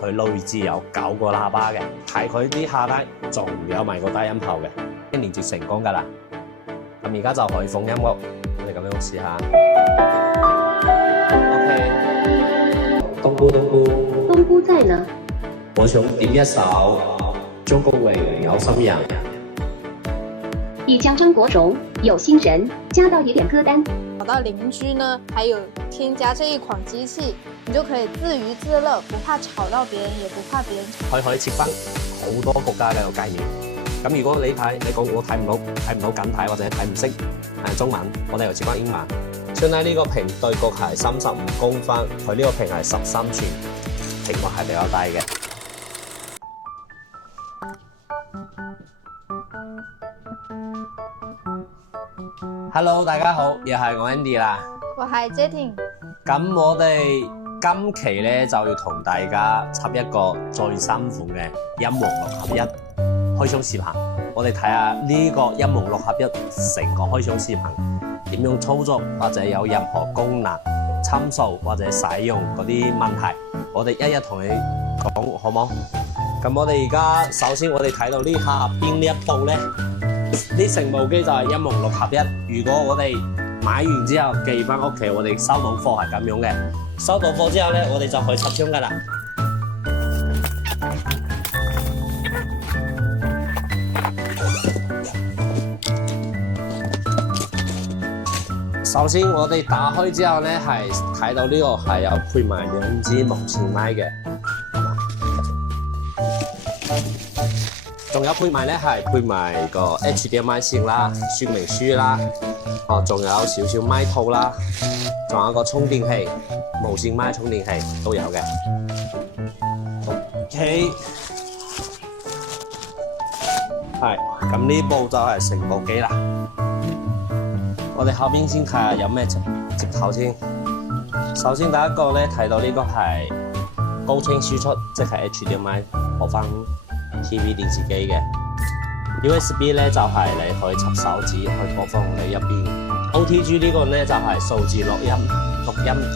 佢內置有9個喇叭嘅，睇佢啲下低仲有埋個低音炮嘅，連接成功㗎啦。咁而家就可以放音樂，我哋咁樣試下。OK， 冬菇冬菇，冬菇在呢？我想點一首張國榮《有心人》。已將張國榮《有心人》加到熱點歌單。找到鄰居呢，還有添加這一款機器，你就可以自娛自樂，不怕吵到別人，也不怕別人。佢可以設翻好多國家嘅個界面。咁如果你講我睇唔到簡體或者睇唔識中文，我哋又設翻英文。現在呢個屏對角係35公分，佢呢個屏係13寸，屏幕係比較大嘅。Hello， 大家好，又係我 Andy 啦。我係 Jetting。咁我哋今期咧就要同大家輯一個最新款嘅音王6合1開箱視頻。我哋睇下呢個音王6合1成個開箱視頻點樣操作，或者有任何功能參數或者使用嗰啲問題，我哋一一同你講，好冇？咁我哋而家首先我哋睇到呢下邊呢一部咧。呢成部機就係音王6合1。如果我哋買完之後寄翻屋企，我哋收到貨係咁樣嘅。收到貨之後咧，我哋就可以插槍噶啦。首先我哋打開之後咧，係睇到呢個係有配埋2支無線麥嘅。仲有配埋咧，係配埋個 HDMI 線啦、說明書啦，仲有少少麥套啦，仲有個充電器、無線麥充電器都有嘅。OK， 係咁呢部就係成部機啦。我哋後邊先睇下有咩接頭先。首先第一個咧睇到呢個係高清輸出，即係 HDMI 播翻TV 電視機嘅 USB 咧就係你可以插手指去播放你入邊。OTG 呢個咧就係數字錄音，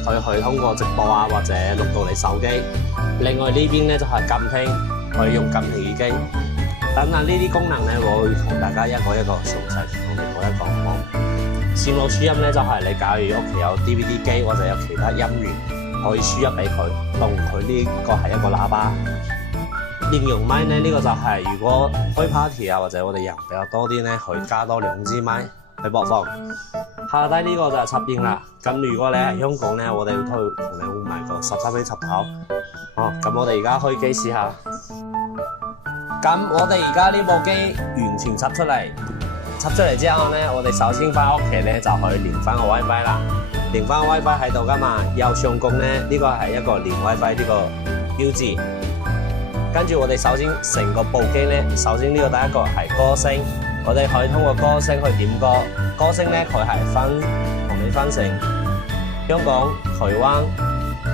佢可以通過直播啊或者錄到你手機。另外呢邊咧就係監聽，可以用監聽耳機。等下呢啲功能咧，我會同大家一個一個詳細同你講一講。線路輸音咧就係你假如屋企有 DVD 機或者有其他音源，可以輸入俾佢，當佢呢個係一個喇叭。應用麥咧，呢個就係如果開 party 啊，或者我哋人比較多啲咧，可以加多2支麥去播放。下低呢個就係插電啦。咁如果你喺香港咧，我哋會同你換埋個13A插頭。咁我哋而家開機試下。咁我哋而家呢部機完全插出嚟之後咧，我哋首先翻屋企咧就可以連翻個 WiFi 啦。連翻個 WiFi 喺度噶嘛，右上角咧呢個係一個連 WiFi 呢個標誌。跟住我哋首先成個部機咧，首先呢個第一個係歌聲，我哋可以通過歌聲去點歌。歌聲咧佢係同你分成香港、台灣、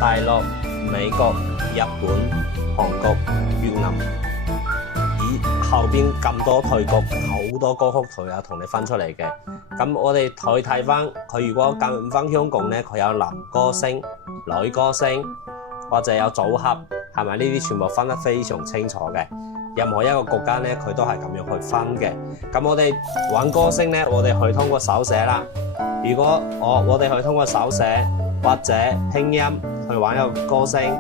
大陸、美國、日本、韓國、越南，以後邊咁多台國好多歌曲佢有同你分出嚟嘅。咁我哋可以睇翻佢如果揀唔翻香港咧，佢有男歌星、女歌星或者有組合。係咪呢啲全部分得非常清楚嘅？任何一個國家咧，佢都係咁樣去分嘅。咁我哋玩歌星咧，我哋可以通過手寫啦。如果我哋可以通過手寫或者拼音去玩一個歌星，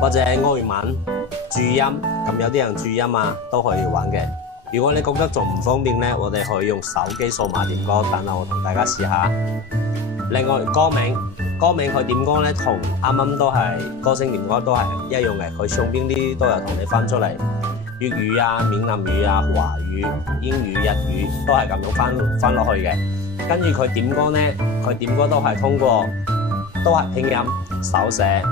或者外文注音，咁有啲人注音啊都可以玩嘅。如果你覺得仲唔方便咧，我哋可以用手機數碼點歌，等下我同大家試下。另外歌名佢點歌咧，同啱啱都係歌星點歌都係一樣嘅，佢上邊啲都有同你分出嚟，粵語啊、閩南語啊、華語、英語、日語都係咁樣分落去嘅。跟住佢點歌咧，佢點歌都係通過都係拼音、手寫、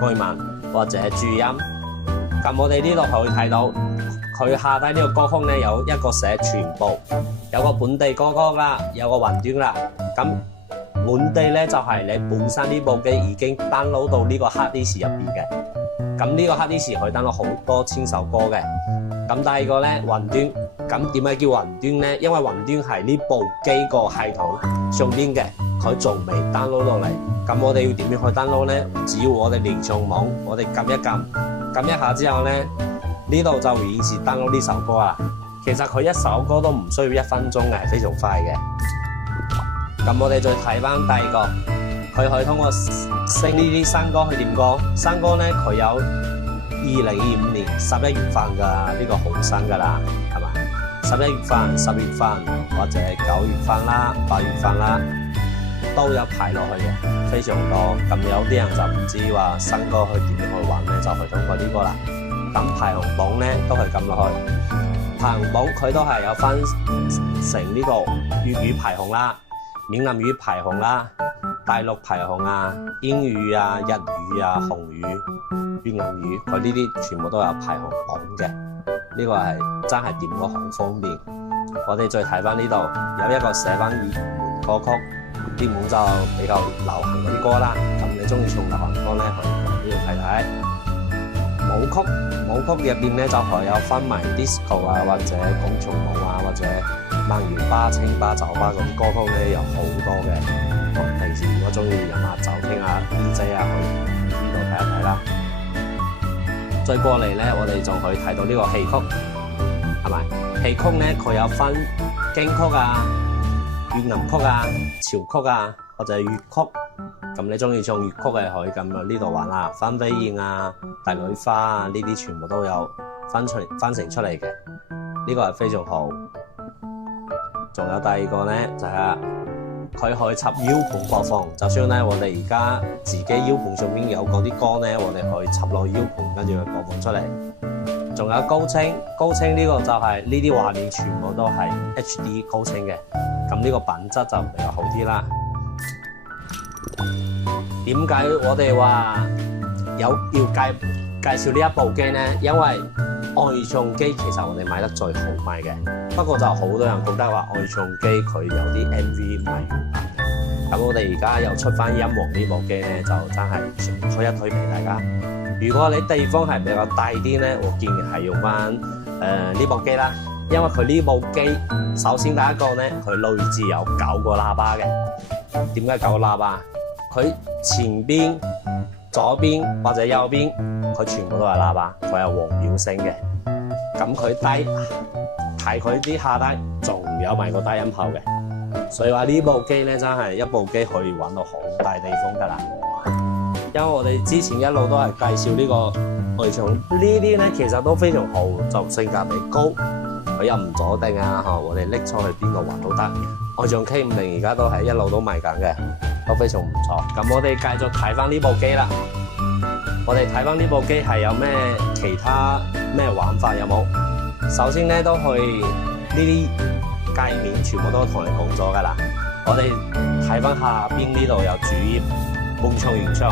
外文或者注音。咁我哋呢度可以睇到，佢下低呢個歌曲咧有一個寫全部，有個本地歌曲啦，有個雲端啦，咁。本地咧就係你本身呢部機已經 download 到呢個 hard disk 入邊嘅，咁呢個 hard disk 可以 download 好多千首歌嘅。咁第二個咧雲端，咁點解叫雲端咧？因為雲端係呢部機個系統上邊嘅，佢仲未 download 落嚟。咁我哋要點樣去 download咧？只要我哋連上網，我哋撳一撳，撳一下之後咧，呢度就會顯示 download 呢首歌啦。其實佢一首歌都唔需要1分鐘嘅，係非常快嘅。咁我哋再睇翻第二個，佢可以通過升呢啲新歌去點歌。新歌咧佢有2025年11月份嘅呢個好新㗎啦，係嘛？11月份、10月份或者9月份啦、8月份啦，都有排落去嘅，非常多。咁有啲人就唔知話新歌去點樣去揾咧，就去通過呢個啦。咁排行榜咧都係撳落去，排行榜佢都係有分成呢個粵語排行啦、閩南語排行啦、大陸排行啊、英語啊、日語啊、韓語、越南語，佢呢啲全部都有排行榜嘅。呢個係真係點歌好方便。我哋再睇翻呢度有一個寫翻熱門歌曲，熱門就比較流行嗰啲歌啦。咁你中意唱流行歌咧，可以呢度睇睇。舞曲入邊咧就可以有分埋 disco 啊，或者廣場舞啊，或者慢搖吧、清吧、酒吧嗰啲歌曲咧有好多嘅。平時如果中意飲下酒、聽下 DJ 啊，去呢度睇一睇啦。再過嚟咧，我哋仲可以睇到呢個戲曲，係咪？戲曲咧佢有分京曲啊、越南曲啊、潮曲啊，或者粵曲。咁你中意唱粵曲嘅可以咁喺呢度玩啦，翻飛燕啊、帝女花啊，呢啲全部都有分成出嚟嘅，呢個係非常好。仲有第二個咧就係佢可以插 U 盤播放，就算咧我哋而家自己 U 盤上面有嗰啲歌咧，我哋可以插落 U 盤跟住去播放出嚟。仲有高清，高清呢個就係呢啲畫面全部都係 HD 高清嘅，咁呢個品質就比較好啲啦。點解我哋話要介紹呢一部機呢？因為愛唱機其實我哋買得最好賣嘅，不過就好多人覺得話愛唱機佢有啲 MV 唔係原版嘅。咁我哋而家又出翻音樂呢部機呢，就真係想推一推俾大家。如果你地方係比較大啲呢，我建議係用翻呢部機啦，因為佢呢部機首先第一個呢，佢內置有9個喇叭嘅。點解9個喇叭？佢前邊、左邊或者右邊，佢全部都係喇叭，佢有黃標聲嘅。咁佢低睇佢啲下低，仲有埋個低音炮嘅。所以話呢部機咧，真係一部機可以玩到好大地方㗎啦。因為我哋之前一路都係介紹呢個愛唱，呢啲咧其實都非常好，就性價比高，佢又唔阻定啊，我哋拎出去邊度玩都得。愛唱 K50而家都係一路都賣緊嘅。都非常唔錯，咁我哋繼續睇翻呢部機啦。我哋睇翻呢部機係有咩其他咩玩法有冇？首先咧都去呢啲界面全部都同你講咗噶啦。我哋睇翻下邊呢度有主頁、滿唱原唱、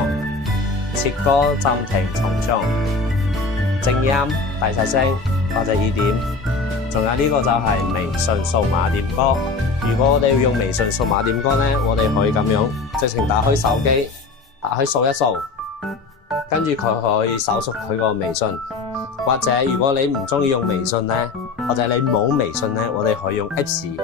切歌、暫停、重唱、靜音、大細聲或者2點，仲有呢個就係微信數碼點歌。如果我哋要用微信數碼點歌咧，我哋可以咁樣直情打開手機，打開掃一掃，跟住佢可以搜索佢個微信。或者如果你唔中意用微信咧，或者你冇微信咧，我哋可以用 Apps，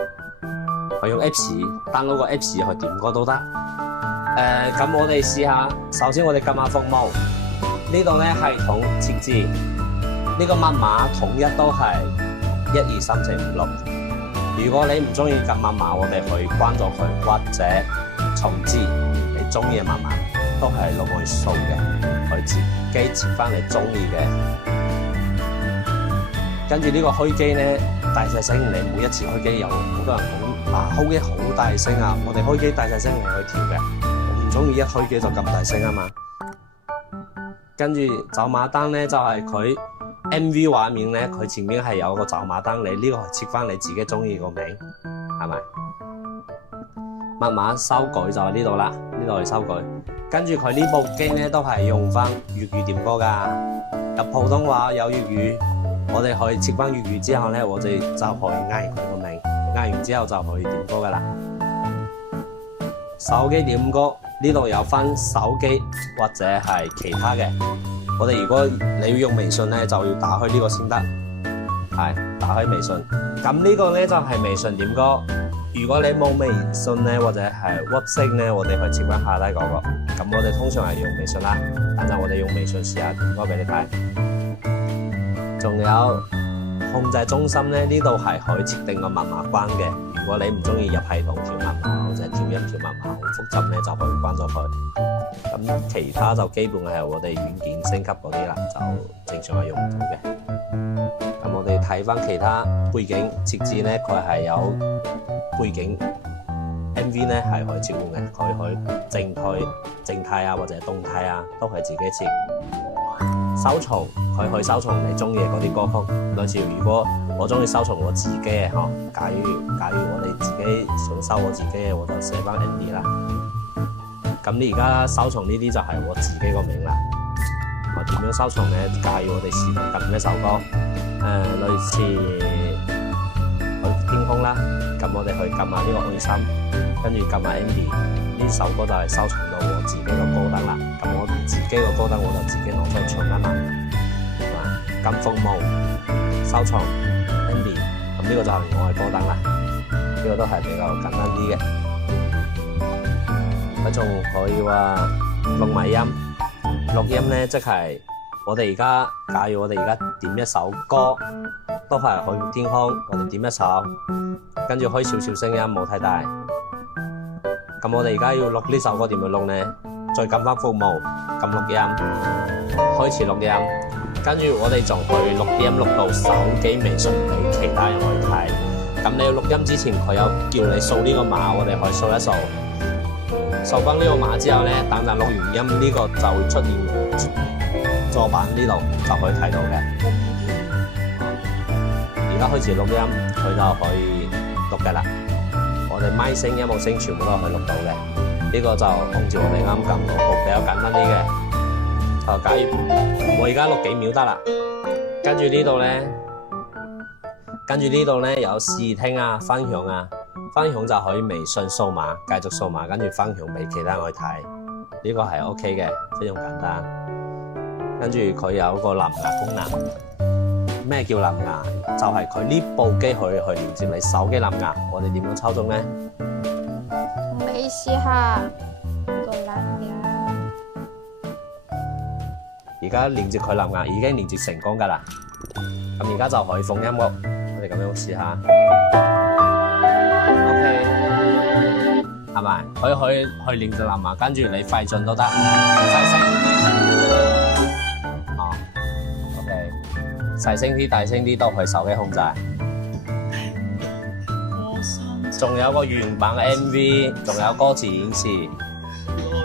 download 個 Apps 去點歌都得。咁我哋試下，首先我哋撳下服務，呢度咧系統設置，呢個密碼統一都係1 2 3 4 5 6。如果你唔中意撳密碼，我哋可以關咗佢，或者重置你中意嘅密碼，都係6位數嘅，可以自己設翻你中意嘅。跟住呢個開機咧，大細聲你每一次開機有好多人講開機好大聲啊，我哋開機大細聲你可以調嘅，我唔中意一開機就咁大聲啊嘛。跟住走馬燈咧就係佢。MV 畫面咧，佢前面係有個走馬燈，你呢個係設翻你自己中意個名，係咪？密碼修改就喺呢度啦，呢度去修改。跟住佢呢部機咧都係用翻粵語點歌㗎，有普通話有粵語，我哋可以設翻粵語之後咧，我哋就可以嗌佢個名，嗌完之後就可以點歌㗎啦。手機點歌呢度有分手機或者係其他嘅。我哋如果你要用微信咧，就要打開呢個先得，係打開微信。咁呢個咧就係微信點歌。如果你冇微信咧，或者係 WhatsApp 咧，我哋可以切翻下低嗰個。咁我哋通常係用微信啦，等陣我哋用微信試下點歌俾你睇。仲有控制中心咧，呢度係可以設定個密碼關嘅。如果你唔中意入系統調密碼或者調音調密碼好複雜咧，就可以關咗佢。咁其他就基本係我哋軟件升級嗰啲啦，就正常係用唔到嘅。咁我哋睇翻其他背景設置咧，佢係有背景 MV 咧係可以切換嘅，佢可以靜態啊或者動態啊都係自己設。收藏佢可以收藏你中意嘅嗰啲歌曲，類似如果我中意收藏我自己嘅嗬，假如我哋自己想收我自己嘅，我就寫翻 Andy 啦。咁你而家收藏呢啲就係我自己個名啦。我點樣收藏咧？假如我哋試圖撳一首歌，類似去天空啦，咁我哋去撳下呢個愛心，跟住撳下 Andy， 呢首歌就係收藏到我自己個歌單啦。咁我自己個歌單我就自己攞出嚟唱啊嘛。撳服務收藏 Andy， 咁呢個就係我嘅歌單啦。呢個都係比較簡單啲嘅。佢仲可以話錄埋音，錄音咧即係我哋而家，假如我哋而家點一首歌，都係去天空，我哋點一首，跟住開少少聲音，冇太大。咁我哋而家要錄呢首歌點樣錄呢？再撳翻服務，撳錄音，開始錄音，跟住我哋仲去錄音錄到手機微信俾其他人去睇。咁你要錄音之前，佢有叫你掃呢個碼，我哋可以掃一掃。掃翻呢個碼之後咧，等陣錄完音呢個就會出現座版呢度就可以睇到嘅。而家開始錄音，佢就可以錄嘅啦。我哋咪聲、音樂聲全部都可以錄到嘅。呢個就按照我哋啱撳到，比較簡單啲嘅。假如我而家錄幾秒得啦，跟住呢度咧有試聽啊、分享啊。分享就可以微信掃碼，繼續掃碼，跟住分享俾其他人去睇，呢個係 OK 嘅，非常簡單。跟住佢有個藍牙功能，咩叫藍牙？就係佢呢部機去連接你手機藍牙。我哋點樣操縱呢？你試下個藍牙。而家連接佢藍牙已經連接成功㗎啦。咁而家就可以放音樂，我哋咁樣試下。OK， 係咪？佢可以去連接藍牙，跟住你快進都得，細聲啲。哦 ，OK， 細聲啲、大聲啲都可以手機控制。仲有個原版嘅 MV， 仲有歌詞演示，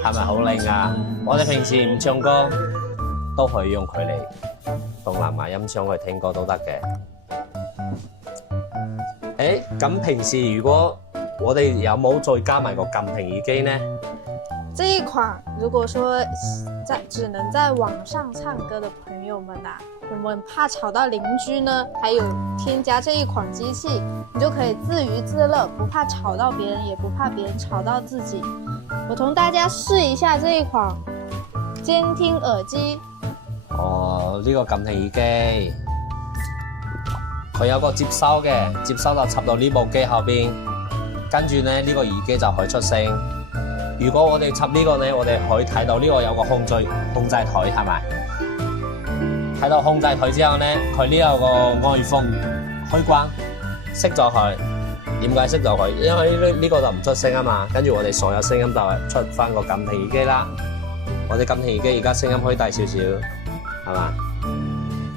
係咪好靚啊？我哋平時唔唱歌都可以用佢嚟當藍牙音箱去聽歌都得嘅。咁平時如果我哋有冇再加埋個監聽耳機呢？這一款如果說只能在網上唱歌的朋友們啊，我們怕吵到鄰居呢，還有添加這一款機器，你就可以自娛自樂，不怕吵到別人，也不怕別人吵到自己。我同大家試一下這一款監聽耳機。哦，呢個監聽耳機。佢有個接收嘅，接收就插到呢部機後邊，跟住咧呢個耳機就可以出聲。如果我哋插呢個咧，我哋可以睇到呢個有個控制台，係咪？睇到控制台之後咧，佢呢有個外放開關，熄咗佢。點解熄咗佢？因為呢個就唔出聲啊嘛。跟住我哋所有聲音就係出翻個監聽耳機啦。我哋監聽耳機而家聲音可以大少少，係嘛？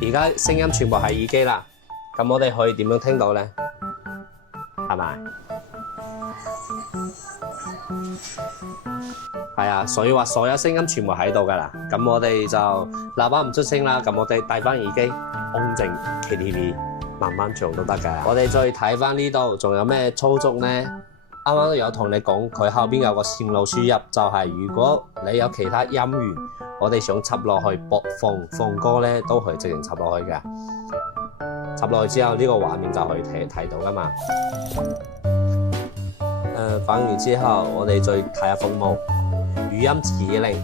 而家聲音全部係耳機啦。咁我哋可以點樣聽到呢？係咪？係啊，所以話所有聲音全部喺度噶啦。咁我哋就喇叭唔出聲啦。咁我哋戴翻耳機，安靜 KTV， 慢慢唱都得噶。我哋再睇翻呢度，仲有咩操作呢？啱啱都有同你講，佢後邊有個線路輸入，就係如果你有其他音源，我哋想插落去播放歌呢，都可以直接插落去嘅。插落去之後，呢個畫面就可以睇到噶嘛。反完之後，我哋再睇下服務語音指令。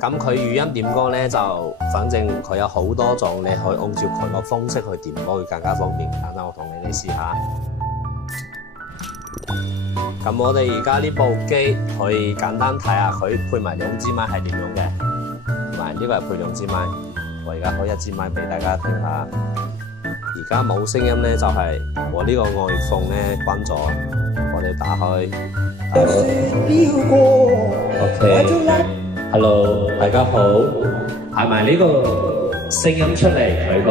咁佢語音點歌呢，就反正佢有好多種，你可以按照佢個方式去點歌，會更加方便。等等我同你哋試下。咁我哋而家呢部機可以簡單睇下，佢配埋兩支麥係點樣嘅。同埋呢個係配兩支麥，我而家開一支麥俾大家聽下。而家冇聲音咧，就係我呢個外放咧關咗，我哋打開。OK，Hello，大家好，係咪呢個聲音出嚟佢個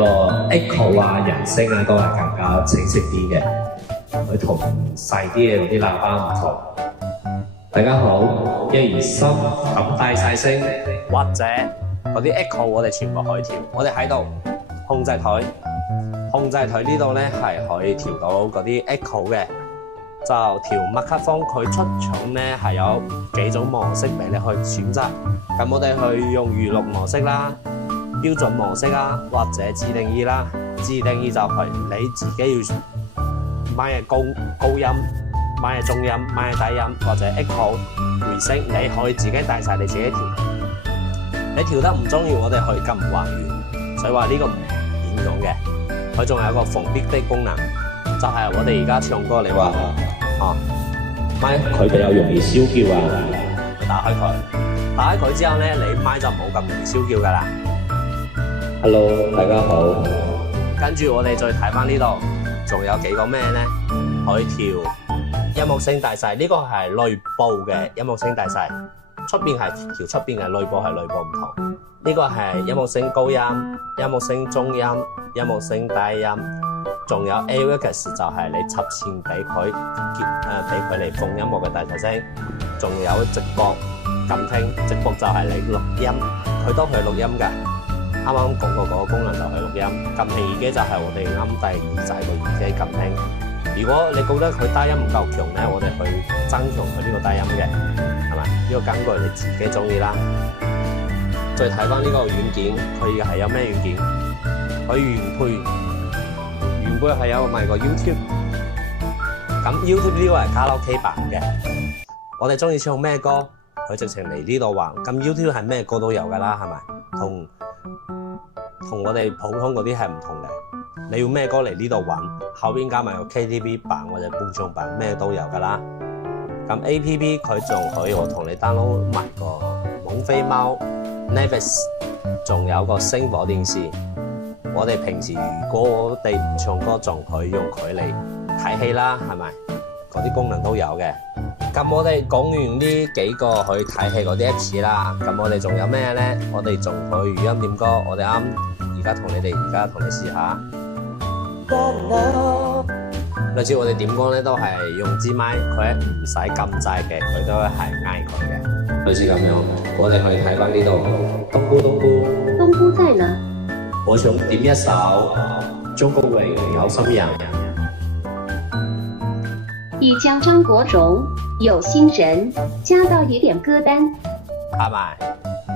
echo 啊、人聲啊都係更加清晰啲嘅？佢同細啲嘅嗰啲喇叭唔同。大家好，1、2、3，咁大細聲，或者嗰啲 echo 我哋全部可以調。我哋喺度控制台，控制台呢度咧係可以調到嗰啲 echo 嘅。就調麥克風，佢出廠咧係有幾種模式俾你去選擇。咁我哋去用娛樂模式啦、標準模式啦，或者自定義啦。自定義就係你自己要買嘅高音、買嘅中音、買嘅低音，或者 echo 回聲，你可以自己大細你自己調。你調得唔中意，我哋可以撳還原。所以話呢個唔嚴重嘅，佢仲有一個防逼的功能，就係我哋而家唱歌，你話麥佢比較容易燒叫啊，打開佢，打開佢之後咧，你麥就冇咁容易燒叫噶啦。Hello， 大家好。跟住我哋再睇翻呢度，仲有幾個咩咧？可以調音樂聲大細，呢個係內部嘅音樂聲大細，出邊係調出邊嘅，內部係內部唔同。呢個係音樂聲高音、音樂聲中音、音樂聲低音。仲有 AUX 就係你插線俾佢，俾佢嚟放音樂嘅大細聲。仲有直播撳聽，直播就係你錄音，佢都係錄音㗎。啱啱講過嗰個功能就係錄音。撳聽耳機就係我哋啱第二仔個耳機撳聽。如果你覺得佢低音唔夠強咧，我哋去增強佢呢個低音嘅，係咪？呢個根據你自己中意啦。再睇翻呢個軟件，佢係有咩軟件？佢原配係有賣個 YouTube， 咁 YouTube 呢個係卡拉 OK 版嘅。我哋中意唱咩歌，佢直情嚟呢度玩。咁 YouTube 係咩歌都有噶啦，係咪？同我哋普通嗰啲係唔同嘅。你要咩歌嚟呢度玩，後邊加埋個 KTV 版或者伴唱版，咩都有噶啦。咁 APP 佢仲可以我同你 download 埋個懵飛貓、Netflix， 仲有個星火電視。我哋平時如果我哋唔唱歌，仲可以用佢嚟睇戲啦，係咪？嗰啲功能都有嘅。咁我哋講完呢幾個去睇戲嗰啲 Apps 啦，咁我哋仲有咩咧？我哋仲可以語音點歌。我哋而家同你試下。類似我哋點歌咧，都係用支麥，佢唔使撳掣嘅，佢都係嗌佢嘅。類似咁樣，我哋可以睇翻呢度。冬菇，冬菇在呢？我想點一首張國榮《有心人》。已將張國榮《有心人》加到熱點歌單。係咪？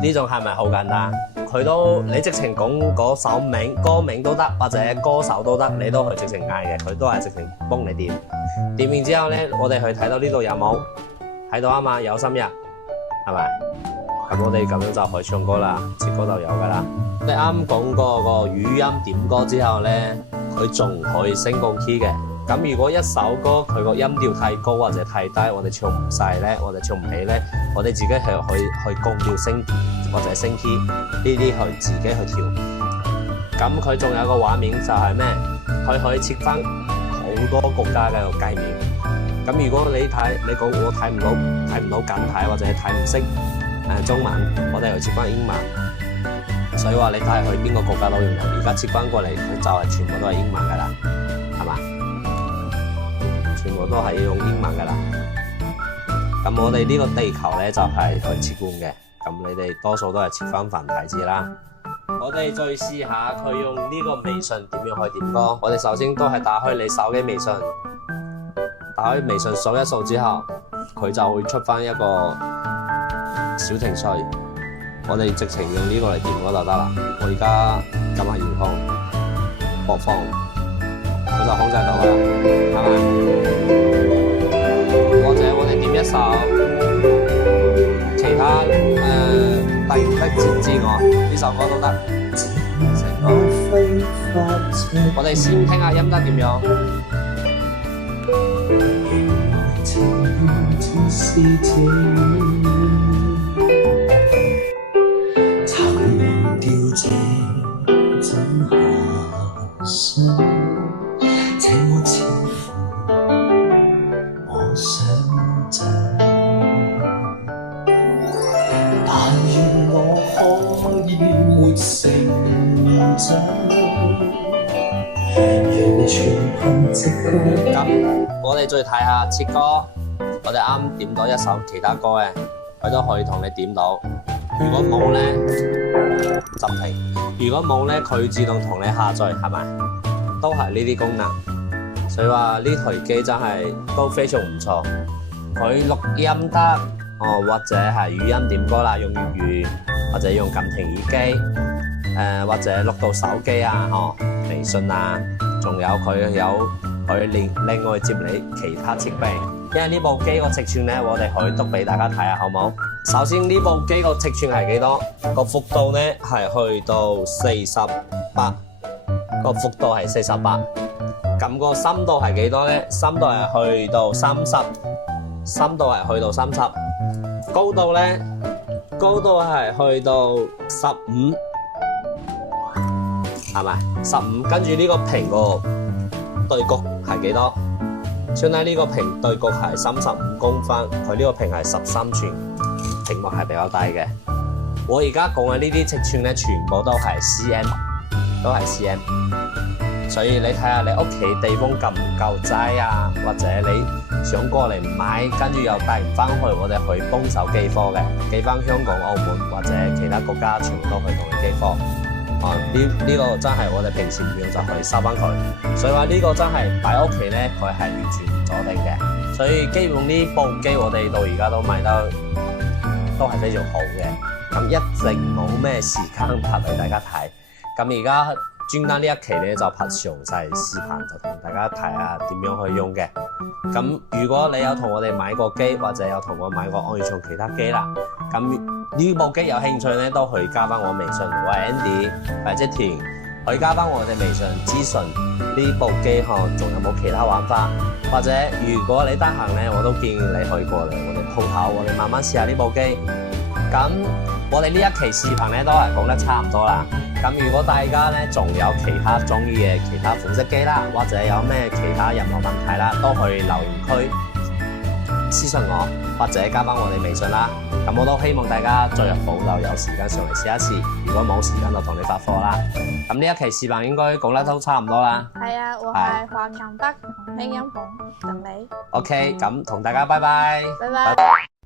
呢種係咪好簡單？佢都你直情講嗰首名、歌名都得，或者歌手都得，你都可以直情嗌嘅，佢都係直情幫你點。點完之後咧，我哋去睇到呢度有冇？睇到啊嘛，有心人，係咪？咁我哋咁樣就可以唱歌啦，切歌就有噶啦。你啱講過個語音點歌之後咧，佢仲可以升高 key 嘅。咁如果一首歌佢個音調太高或者太低，我哋唱唔晒咧，我哋唱唔起咧，我哋自己係去降調升或者升 key， 呢啲去自己去調。咁佢仲有個畫面就係咩？佢可以切翻好多國家嘅個界面。咁如果你講我睇唔到簡體或者睇唔識中文，我哋又切翻英文。所以話你睇去邊個國家都用到，而家切翻過嚟，佢就係全部都係英文噶啦，係嘛？全部都係要用英文噶啦。咁我哋呢個地球咧就係去切換嘅，咁你哋多數都係切翻繁體字啦。我哋再試下佢用呢個微信點樣去點歌。我哋首先都係打開你手機微信，打開微信掃一掃之後，佢就會出翻一個小程序。我哋直情用呢個嚟點歌就得啦。我而家撳下遙控播放，佢就控制到啦，係咪？或者我哋點一首其他第五筆節之外呢首歌都得。成個我哋先聽下音得點樣。曾忘掉這怎下生咁我哋再睇下切歌，我哋啱點到一首其他歌嘅，佢都可以同你點到。如果冇咧，暫停；如果冇咧，佢自動同你下載，係咪？都係呢啲功能。所以話呢台機真係都非常唔錯，佢錄音得哦，或者係語音點歌啦，用粵語或者用監聽耳機，或者錄到手機啊，哦，微信啊，仲有佢另外接你其他設備。因為呢部機個尺寸咧，我哋可以讀俾大家睇下，好冇？首先呢部機個尺寸係幾多？個幅度咧係去到48，個幅度係48。咁個深度係幾多咧？深度係去到30，深度係去到30。高度咧，高度係去到15，係咪？15，跟住呢個屏個對角係幾多？相當於呢個屏對角係35公分，佢呢個屏係13寸，屏幕係比較大嘅。我而家講嘅呢啲尺寸咧，全部都係 cm， 都係 cm。所以你睇下你屋企地方夠唔夠擠啊，或者你想過嚟買，跟住又帶唔翻去，我哋去幫手寄貨嘅，寄翻香港、澳門或者其他國家，全部都可以同你寄貨。呢個真係我哋平時唔用就可以收翻佢，所以話呢個真係擺屋企咧，佢係完全唔阻定嘅。所以基本呢部機我哋到而家都賣得都係非常好嘅。咁一直冇咩時間拍俾大家睇，咁而家專登呢一期咧就拍詳細視頻，就同大家睇下點樣去用嘅。咁如果你有同我哋買過機，或者有同我買過安卓其他機啦，咁呢部機有興趣咧，都可以加翻我微信，我係 Andy 或者田，可以加翻我哋微信諮詢呢部機仲有冇其他玩法，或者如果你得閒咧，我都建議你可以過嚟我哋鋪頭，我哋慢慢試下呢部機。咁我哋呢一期視頻咧都係講得差唔多啦。咁如果大家咧仲有其他中意嘅其他款式機啦，或者有咩其他任何問題啦，都可以留言區私信我，或者加翻我哋微信啦。咁我都希望大家再日補就有時間上嚟試一次，如果冇時間就同你發貨啦。咁呢一期視頻應該講得都差唔多啦。係啊，我係華強北同興音鳳等你。OK，咁同大家拜拜。拜拜。